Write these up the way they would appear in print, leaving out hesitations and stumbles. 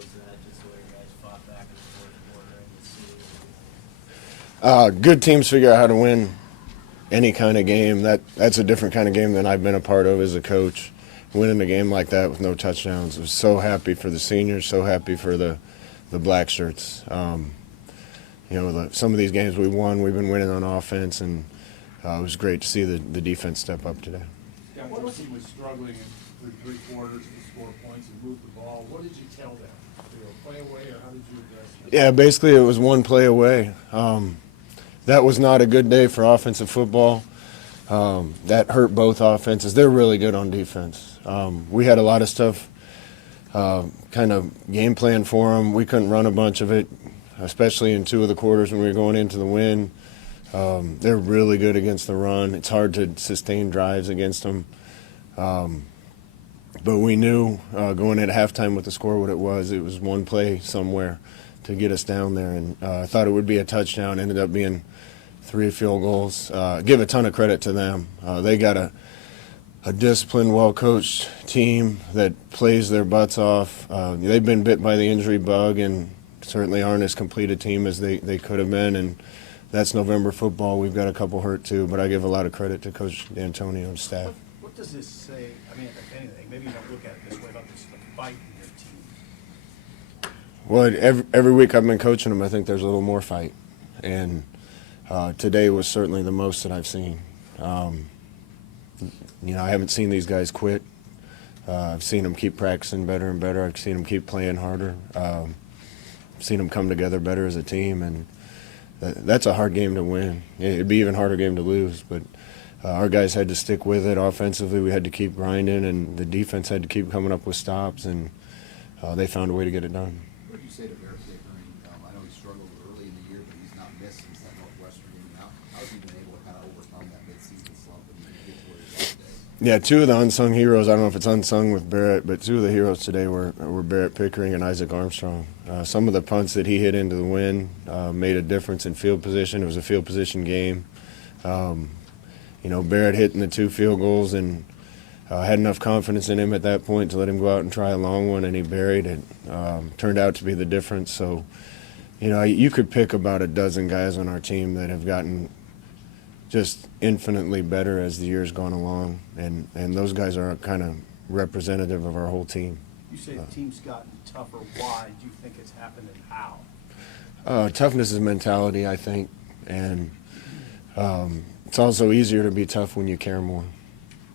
was that, just the way you guys fought back in the fourth quarter and the city? Good teams figure out how to win any kind of game. That's a different kind of game than I've been a part of as a coach. Winning a game like that with no touchdowns, I was so happy for the seniors, so happy for the black shirts. Some of these games we won, we've been winning on offense, and it was great to see the defense step up today. Yeah, what if he was struggling through three quarters to score points and move the ball? What did you tell them? They were play away, or how did you address that? Yeah, basically it was one play away. That was not a good day for offensive football. That hurt both offenses. They're really good on defense. We had a lot of stuff kind of game plan for them. We couldn't run a bunch of it, especially in two of the quarters when we were going into the win. They're really good against the run. It's hard to sustain drives against them. But we knew going at halftime with the score what it was. It was one play somewhere to get us down there. And I thought it would be a touchdown. Ended up being 3 field goals. Give a ton of credit to them. They got a disciplined, well-coached team that plays their butts off. They've been bit by the injury bug and certainly aren't as complete a team as they could have been. And that's November football. We've got a couple hurt too, but I give a lot of credit to Coach D'Antonio and staff. What does this say, I mean, if anything, maybe you don't look at it this way, about this fight in your team? Well, every week I've been coaching them, I think there's a little more fight. And today was certainly the most that I've seen. I haven't seen these guys quit. I've seen them keep practicing better and better. I've seen them keep playing harder. I've seen them come together better as a team, and that's a hard game to win. It'd be an even harder game to lose, but our guys had to stick with it. Offensively, we had to keep grinding, and the defense had to keep coming up with stops, and they found a way to get it done. What did you say to Barrett Pickering? I know he struggled early in the year, but he's not missed since that Northwestern game. How's he been able to kind of overcome that midseason slump and get to where he's at today? Yeah, two of the unsung heroes, I don't know if it's unsung with Barrett, but two of the heroes today were Barrett Pickering and Isaac Armstrong. Some of the punts that he hit into the wind made a difference in field position. It was a field position game. Barrett hitting the 2 field goals and had enough confidence in him at that point to let him go out and try a long one, and he buried it. Turned out to be the difference. So, you could pick about a dozen guys on our team that have gotten just infinitely better as the year's gone along, and those guys are kind of representative of our whole team. You say the team's gotten tougher. Why do you think it's happened, and how? Toughness is mentality, I think, and it's also easier to be tough when you care more,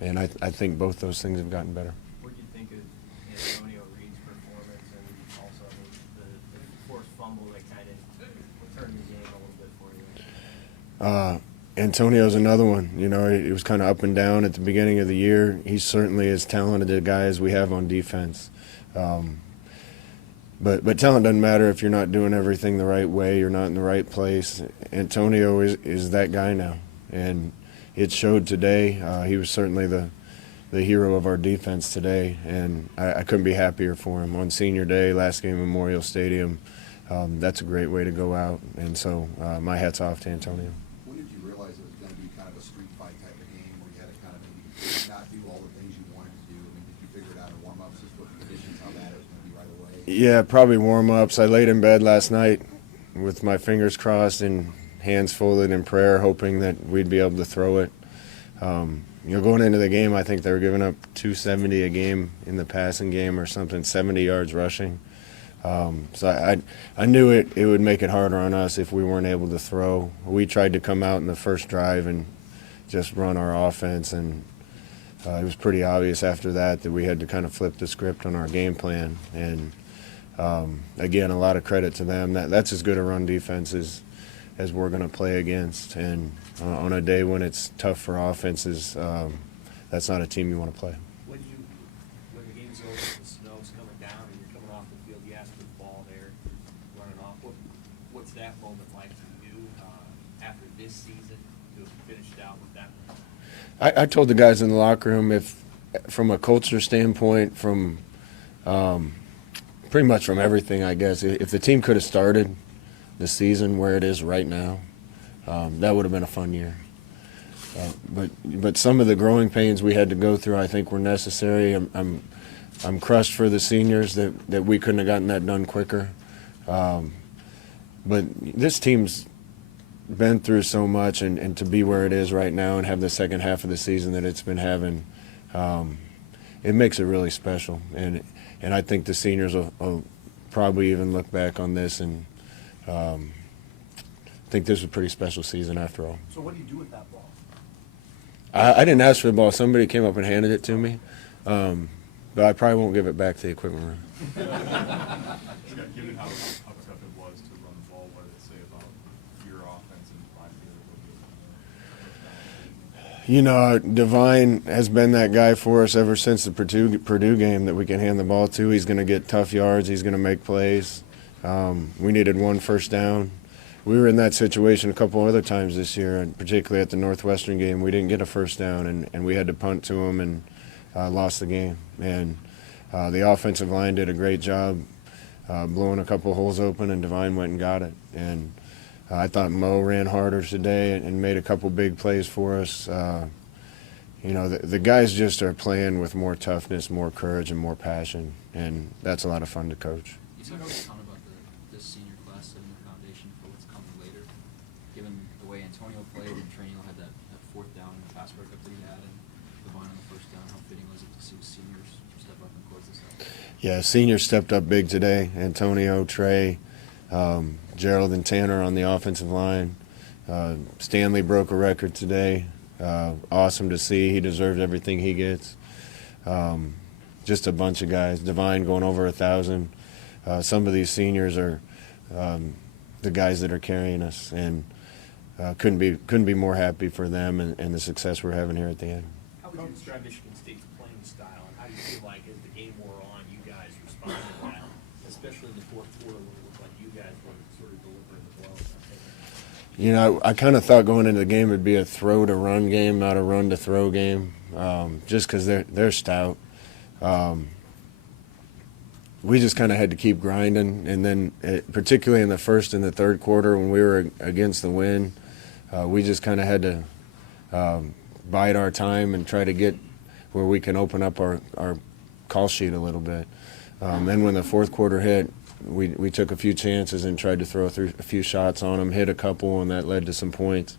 and I think both those things have gotten better. What did you think of Antonio Reed's performance and also the forced fumble that kind of turned the game a little bit for you? Antonio's another one. It was kind of up and down at the beginning of the year. He's certainly as talented a guy as we have on defense. But talent doesn't matter if you're not doing everything the right way, you're not in the right place. Antonio is that guy now, and it showed today. He was certainly the hero of our defense today, and I couldn't be happier for him. On senior day, last game at Memorial Stadium, that's a great way to go out, and so my hat's off to Antonio. When did you realize it was going to be kind of a street fight type of game where you had to kind of maybe not do all the things you wanted to do? I mean, did you figure it out in warm-ups, just what the conditions, how bad it was going to be right away? Yeah, probably warm-ups. I laid in bed last night with my fingers crossed and hands folded in prayer, hoping that we'd be able to throw it. Going into the game, I think they were giving up 270 a game in the passing game or something, 70 yards rushing. So I knew it would make it harder on us if we weren't able to throw. We tried to come out in the first drive and just run our offense, and it was pretty obvious after that we had to kind of flip the script on our game plan. And again, a lot of credit to them. That's as good a run defense as we're going to play against. And on a day when it's tough for offenses, that's not a team you want to play. When the game's over, the snow's coming down and you're coming off the field, you ask for the ball there, running off. What's that moment like for you after this season to have finished out with that? I told the guys in the locker room, if from a culture standpoint, from pretty much from everything, I guess, if the team could have started the season where it is right now, that would have been a fun year. But some of the growing pains we had to go through, I think, were necessary. I'm I'm crushed for the seniors that we couldn't have gotten that done quicker. But this team's been through so much, and to be where it is right now and have the second half of the season that it's been having, it makes it really special. And I think the seniors will probably even look back on this and think this was a pretty special season after all. So what do you do with that ball? I didn't ask for the ball. Somebody came up and handed it to me, but I probably won't give it back to the equipment room. Given how tough it was to run the ball, what did it say about your offense and You know, Divine has been that guy for us ever since the Purdue game that we can hand the ball to. He's going to get tough yards. He's going to make plays. We needed 1 first down. We were in that situation a couple other times this year, and particularly at the Northwestern game. We didn't get a first down, and we had to punt to him and lost the game. And the offensive line did a great job blowing a couple holes open, and Divine went and got it. And I thought Mo ran harder today and made a couple big plays for us. You know, the guys just are playing with more toughness, more courage, and more passion, and that's a lot of fun to coach. You talked a ton about this senior class setting the foundation for what's coming later. Given the way Antonio played and Tranio had that fourth down and the pass breakup that he had, and Devine on the first down, how fitting was it to see the seniors step up and close this out? Yeah, seniors stepped up big today. Antonio, Trey, Gerald, and Tanner on the offensive line. Stanley broke a record today. Awesome to see. He deserves everything he gets. Just a bunch of guys. Divine going over 1,000. Some of these seniors are the guys that are carrying us, and couldn't be more happy for them and the success we're having here at the end. How would you describe Michigan State's playing style, and how do you feel like as the game wore on, you guys responded well, especially in the fourth quarter when it looked like you guys were sort of delivering the blows? You know, I kind of thought going into the game it'd be a throw-to-run game, not a run-to-throw game, just because they're stout. We just kind of had to keep grinding, and then particularly in the first and the third quarter when we were against the wind, we just kind of had to bide our time and try to get where we can open up our call sheet a little bit. Then when the fourth quarter hit, we took a few chances and tried to throw through a few shots on them, hit a couple, and that led to some points.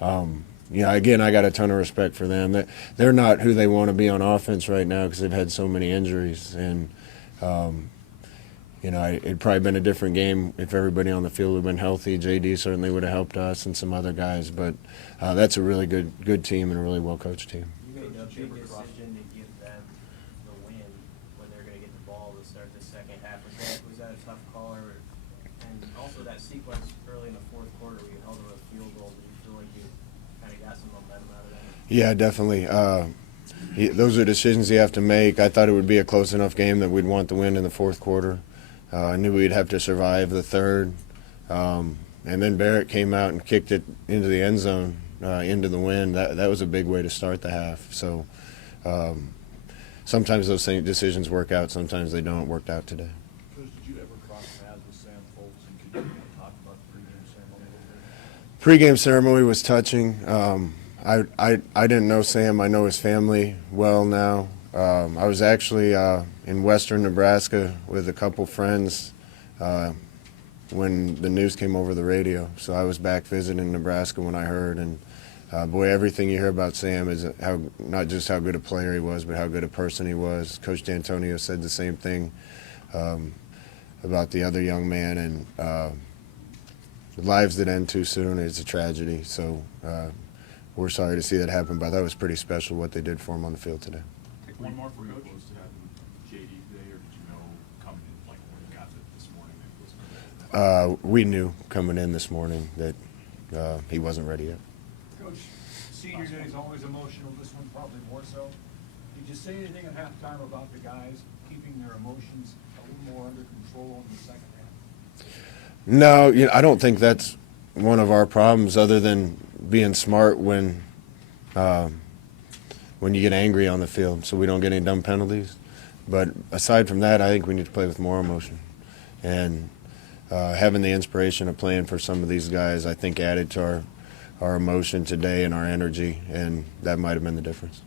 You know, again, I got a ton of respect for them. They're not who they want to be on offense right now because they've had so many injuries. And, you know, it'd probably been a different game if everybody on the field would have been healthy. JD certainly would have helped us and some other guys. But that's a really good team and a really well-coached team. You made a big decision to give them the win when they're going to get the ball to start the second half. Was that a tough call? And also that sequence early in the fourth quarter where you held them a field goal, did you feel like you kind of got some momentum out of that? Yeah, definitely. Those are decisions you have to make. I thought it would be a close enough game that we'd want the win in the fourth quarter. I knew we'd have to survive the third. And then Barrett came out and kicked it into the end zone, into the wind. That was a big way to start the half. So sometimes those same decisions work out, sometimes they don't. It worked out today. Coach, did you ever cross paths with Sam Foltz, and could you talk about the pregame ceremony a little bit? Pre-game ceremony was touching. I didn't know Sam. I know his family well now. I was actually in western Nebraska with a couple friends when the news came over the radio. So I was back visiting Nebraska when I heard. And, boy, everything you hear about Sam is how not just how good a player he was, but how good a person he was. Coach D'Antonio said the same thing about the other young man. And lives that end too soon is a tragedy. So we're sorry to see that happen, but that was pretty special what they did for him on the field today. One more for Coach. Close to having JD today, or did you know coming in, like when you got it this morning, that it was We knew coming in this morning that he wasn't ready yet. Coach, senior day is always emotional, this one probably more so. Did you say anything at halftime about the guys keeping their emotions a little more under control in the second half? No, you know, I don't think that's one of our problems other than being smart when you get angry on the field so we don't get any dumb penalties. But aside from that, I think we need to play with more emotion. And having the inspiration of playing for some of these guys, I think, added to our emotion today and our energy, and that might have been the difference.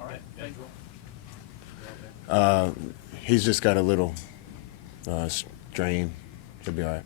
All right, thank you. He's just got a little strain. Should be all right.